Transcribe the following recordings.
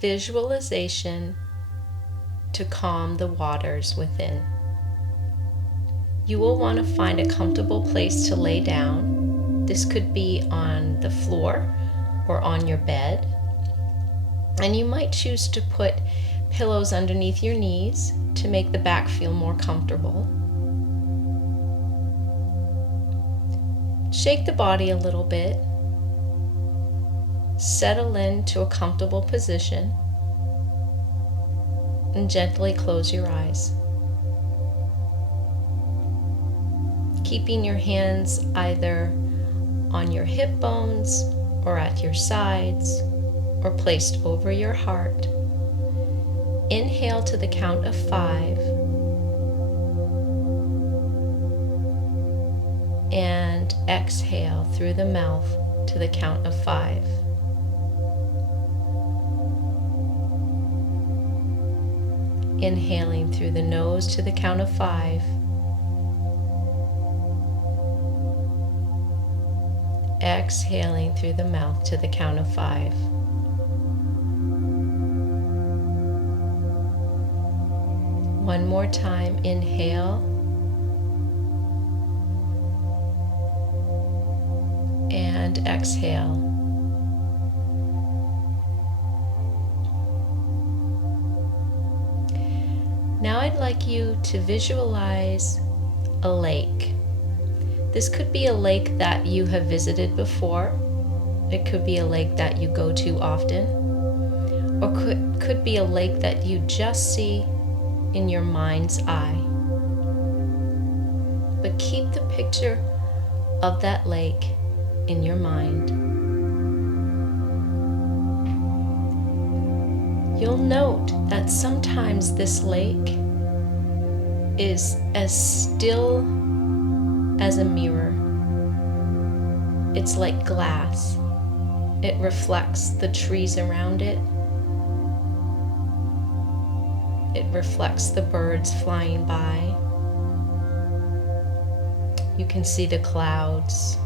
visualization to calm the waters within. You will want to find a comfortable place to lay down. This could be on the floor or on your bed. And you might choose to put pillows underneath your knees to make the back feel more comfortable. Shake the body a little bit. Settle into a comfortable position and gently close your eyes. Keeping your hands either on your hip bones or at your sides or placed over your heart. Inhale to the count of 5 and exhale through the mouth to the count of 5. Inhaling through the nose to the count of 5. Exhaling through the mouth to the count of 5. One more time, inhale. And exhale. Now I'd like you to visualize a lake. This could be a lake that you have visited before. It could be a lake that you go to often. Or could be a lake that you just see in your mind's eye. But keep the picture of that lake in your mind. You'll note that sometimes this lake is as still as a mirror. It's like glass. It reflects the trees around it. It reflects the birds flying by. You can see the clouds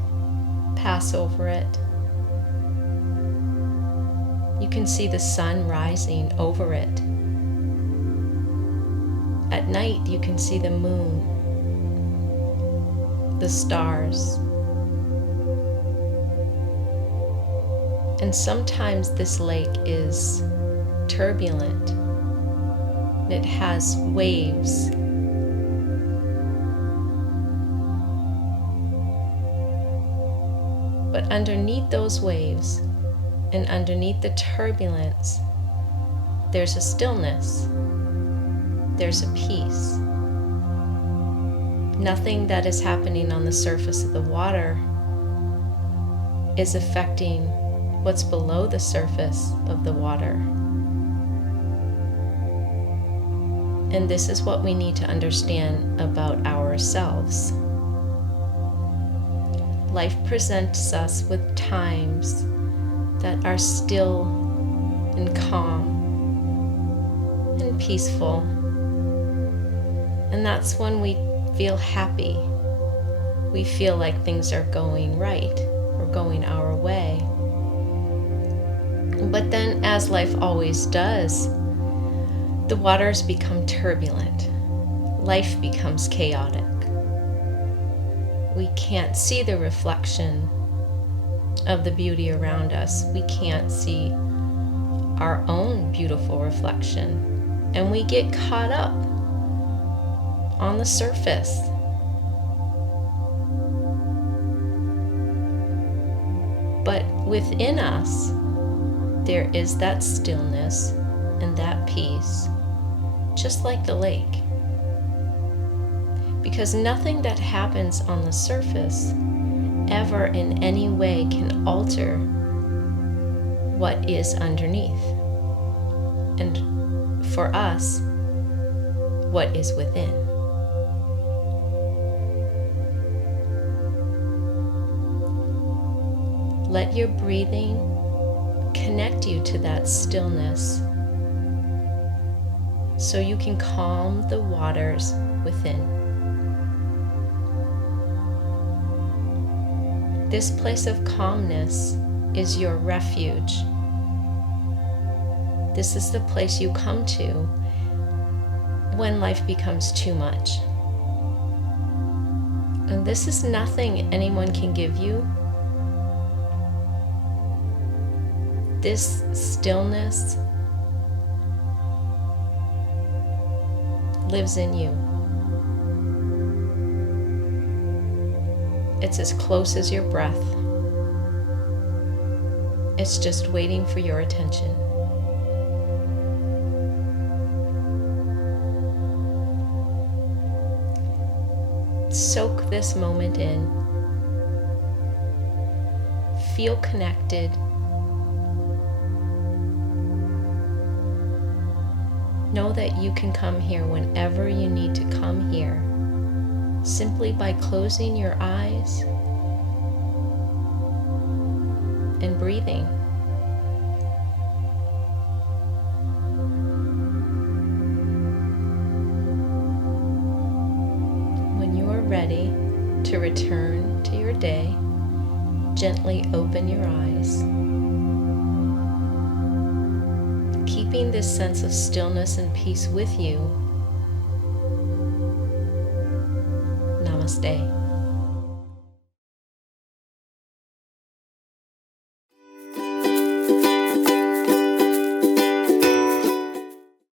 pass over it. You can see the sun rising over it. At night, you can see the moon, the stars. And sometimes this lake is turbulent. It has waves. But underneath those waves and underneath the turbulence, there's a stillness. There's a peace. Nothing that is happening on the surface of the water is affecting what's below the surface of the water. And this is what we need to understand about ourselves. Life presents us with times that are still and calm and peaceful. And that's when we feel happy. We feel like things are going right or going our way. But then, as life always does, the waters become turbulent. Life becomes chaotic. We can't see the reflection of the beauty around us. We can't see our own beautiful reflection. And we get caught up on the surface. But within us, there is that stillness and that peace, just like the lake. Because nothing that happens on the surface ever in any way can alter what is underneath. And for us, what is within. Let your breathing connect you to that stillness so you can calm the waters within. This place of calmness is your refuge. This is the place you come to when life becomes too much. And this is nothing anyone can give you. This stillness lives in you. It's as close as your breath. It's just waiting for your attention. Soak this moment in. Feel connected. Know that you can come here whenever you need to come here, simply by closing your eyes and breathing. When you are ready to return to your day, gently open your eyes. Keeping this sense of stillness and peace with you. Namaste.